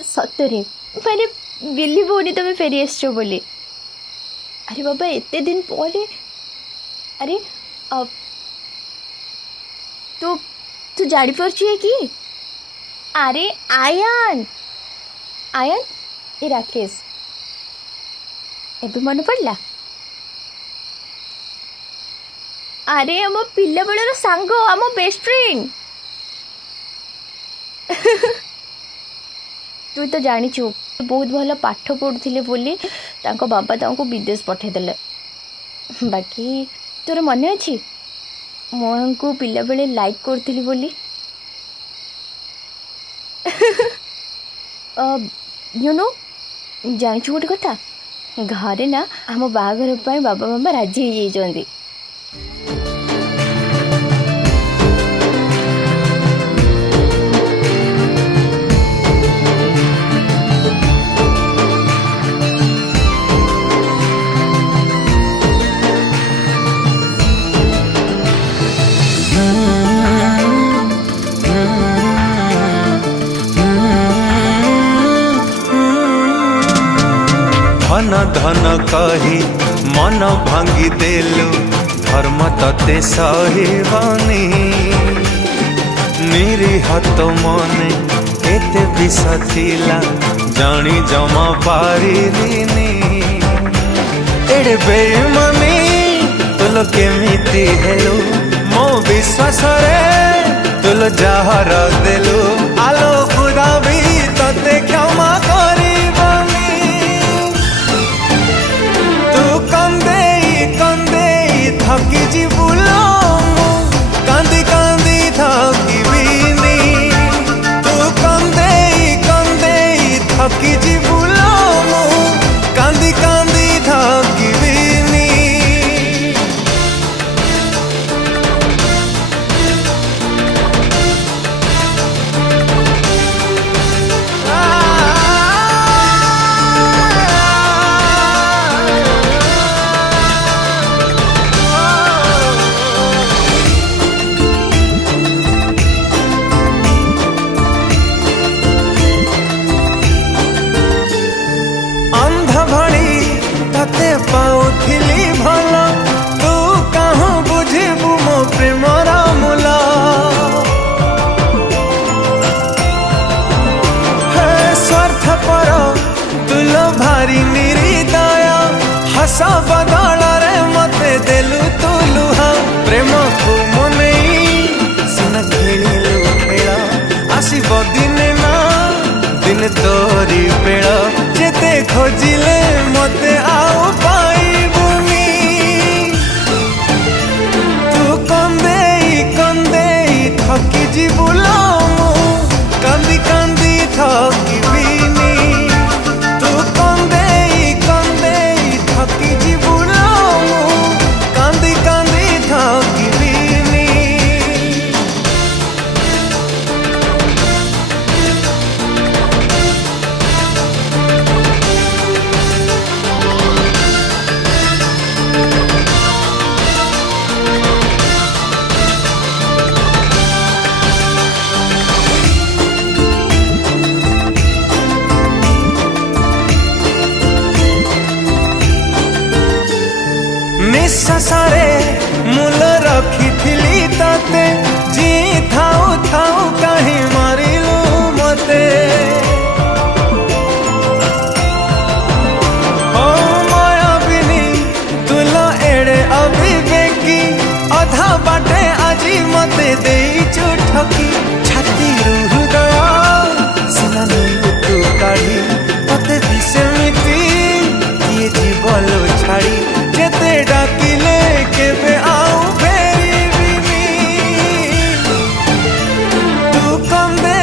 सतरे मैंने बिलीव होनी तुम फेरी आसो बोली। अरे बाबा एते दिन पर अरे अब तू तू जानी पार्छु कि अरे आयन आयन ए राकेश एबे मन पड़ला। अरे आम पिला बेलर सांग आम बेस्ट फ्रेंड तू तो जानिचु बहुत भल पाठ पढ़ुले बोली तांको बाबा तांको विदेश पठेदेले। बाकी तोर मन अच्छी मोहन को पिला बेले लाइक करथिली बोली। यू नो जानिचु गोटे कथा घरे ना आम बाहाघर बाबा मामा राजी हो जाइछन्ती। धन धन कही मन भांगी देलु धर्म तते सहिबानी निरीहत मने एते विष थिला जानी जमा पारिलिनी एड़े बेईमानी तुलो केमिति हेलु मो विश्वास रे तुलो जहर देलु आलो खुदा भी तते क्षमा करी थकी जीवुल कांदी कांदी थकी बीनी तू कंदे थकी जीवुल कांदी कांदी थकी बीनी पाउथिली भल तू कहूँ बुझबू मो प्रेमर मूल हे स्वार्थपर तुल भारी निर्दय हस बदल रे मते देलु तू लुहा प्रेम को मने सिना खेलिलु खेल आसीब दिने ना दिन तोरी बेड़ जेते खोजिले मते आओ पाइबुनी तू कंदे थकी जीवुल कांदी कांदी थकी बीनी तू कंदे थकी जीवुल कांदी कांदी थकी बीनी निश्वासरे मूल रखी ताते जी थाऊ थाऊ कहीं मारिलु मते ओ मायाबिनी तुल एड़े अभिवेकी अधा बाटे आजी मते देइछु ठकी छाती हृदय सिना तू काढ़ी मते विषमिति ये जीवल छाड़ी जेते डाकिले केबे आऊ फेरिबिनी तू कंदे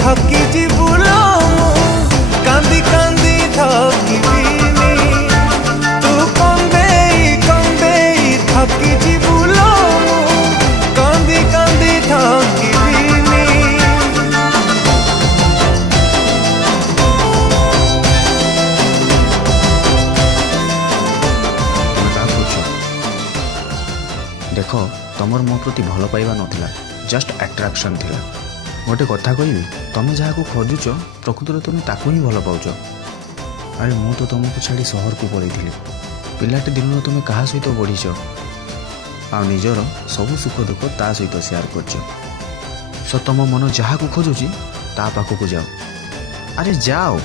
थकी जीवुल कांदी कांदी थकी बीनी तू कंदे थकी जीवुल कांदी कांदी थकी बीनी देख तुमर मो प्रति भल पाइबा नथिला जस्ट अट्रैक्शन थिला गोटे कथा कहबी तुम जहाँ खोजुच प्रकृत में तुम ताकू ही भल पाउच। अरे मु तो तुमको छाड़ी सहर को पलि पिलाटे दिन तुम क्या सहित बढ़ीच आ निजर सब सुख दुख ता सहित सेयार कर। सो तुम मन जहाँ को खोजुची ता पाखक जाओ। अरे जाओ।